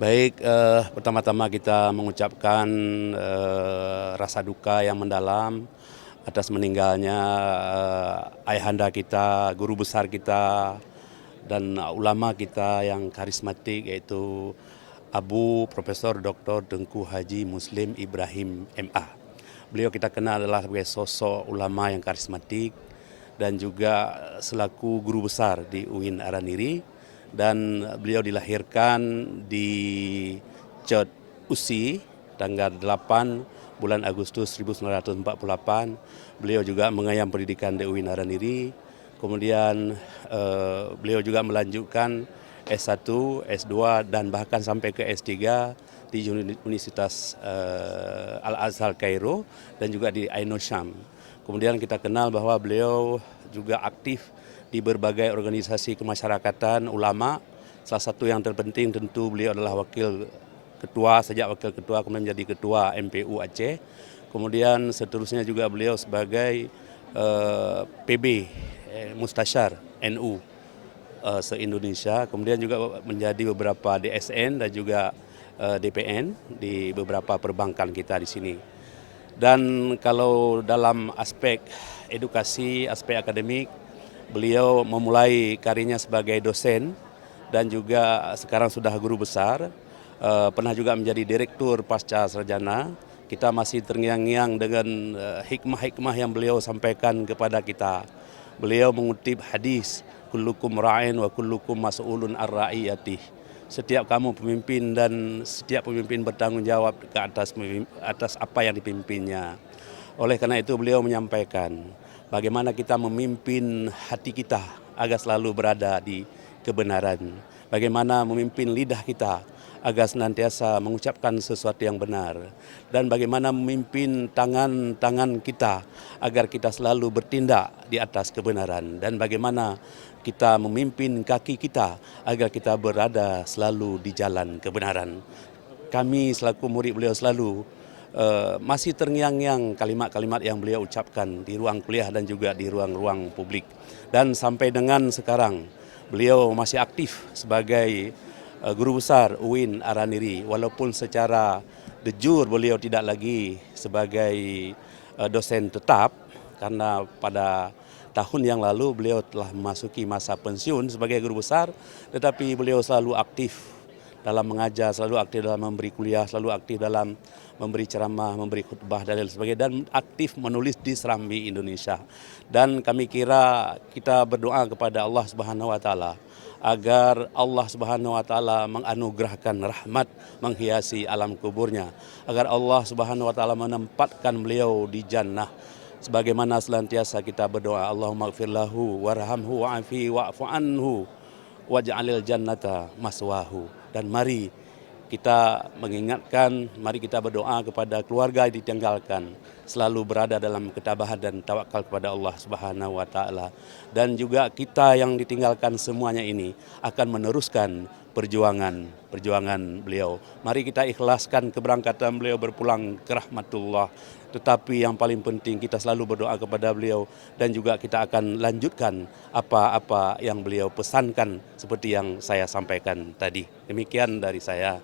Baik, pertama-tama kita mengucapkan rasa duka yang mendalam atas meninggalnya ayahanda kita, guru besar kita, dan ulama kita yang karismatik yaitu Abu Profesor Dr. Tengku Haji Muslim Ibrahim MA. Beliau kita kenal adalah sebagai sosok ulama yang karismatik dan juga selaku guru besar di UIN Araniri, dan beliau dilahirkan di Cot Usi tanggal 8 bulan Agustus 1948. Beliau juga mengayam pendidikan di UIN Araniri. Kemudian beliau juga melanjutkan S1, S2 dan bahkan sampai ke S3 di Universitas Al-Azhar Kairo dan juga di Ain Sham. Kemudian kita kenal bahwa beliau juga aktif di berbagai organisasi kemasyarakatan ulama. Salah satu yang terpenting tentu beliau adalah wakil ketua, sejak wakil ketua kemudian menjadi ketua MPU Aceh. Kemudian seterusnya juga beliau sebagai PB Mustasyar NU se-Indonesia. Kemudian juga menjadi beberapa DSN dan juga DPN di beberapa perbankan kita di sini. Dan kalau dalam aspek edukasi, aspek akademik, beliau memulai karirnya sebagai dosen dan juga sekarang sudah guru besar, pernah juga menjadi direktur pasca sarjana. Kita masih terngiang-ngiang dengan hikmah-hikmah yang beliau sampaikan kepada kita. Beliau mengutip hadis, kullukum ra'in wa kullukum mas'ulun ar-ra'iyatih. Setiap kamu pemimpin dan setiap pemimpin bertanggung jawab ke atas apa yang dipimpinnya. Oleh karena itu beliau menyampaikan bagaimana kita memimpin hati kita agar selalu berada di kebenaran. Bagaimana memimpin lidah kita agar senantiasa mengucapkan sesuatu yang benar. Dan bagaimana memimpin tangan-tangan kita agar kita selalu bertindak di atas kebenaran. Dan bagaimana kita memimpin kaki kita agar kita berada selalu di jalan kebenaran. Kami selaku murid beliau selalu masih terngiang-ngiang kalimat-kalimat yang beliau ucapkan di ruang kuliah dan juga di ruang-ruang publik. Dan sampai dengan sekarang beliau masih aktif sebagai guru besar UIN Araniri, walaupun secara de jure beliau tidak lagi sebagai dosen tetap karena pada tahun yang lalu beliau telah memasuki masa pensiun sebagai guru besar, tetapi beliau selalu aktif dalam mengajar, selalu aktif dalam memberi kuliah, selalu aktif dalam memberi ceramah, memberi khutbah dan lain sebagainya, dan aktif menulis di Serambi Indonesia. Dan kami kira kita berdoa kepada Allah Subhanahu wa taala agar Allah Subhanahu wa taala menganugerahkan rahmat menghiasi alam kuburnya, agar Allah Subhanahu wa taala menempatkan beliau di jannah. Sebagaimana selantiasa kita berdoa, Allahumma gfir lahu warhamhu wa'afi wa'fu anhu waj'alil jannata maswahu. Dan mari kita mengingatkan, mari kita berdoa kepada keluarga yang ditinggalkan, selalu berada dalam ketabahan dan tawakal kepada Allah Subhanahu wa taala. Dan juga kita yang ditinggalkan semuanya ini akan meneruskan perjuangan beliau. Mari kita ikhlaskan keberangkatan beliau berpulang ke rahmatullah. Tetapi yang paling penting kita selalu berdoa kepada beliau dan juga kita akan lanjutkan apa-apa yang beliau pesankan seperti yang saya sampaikan tadi. Demikian dari saya.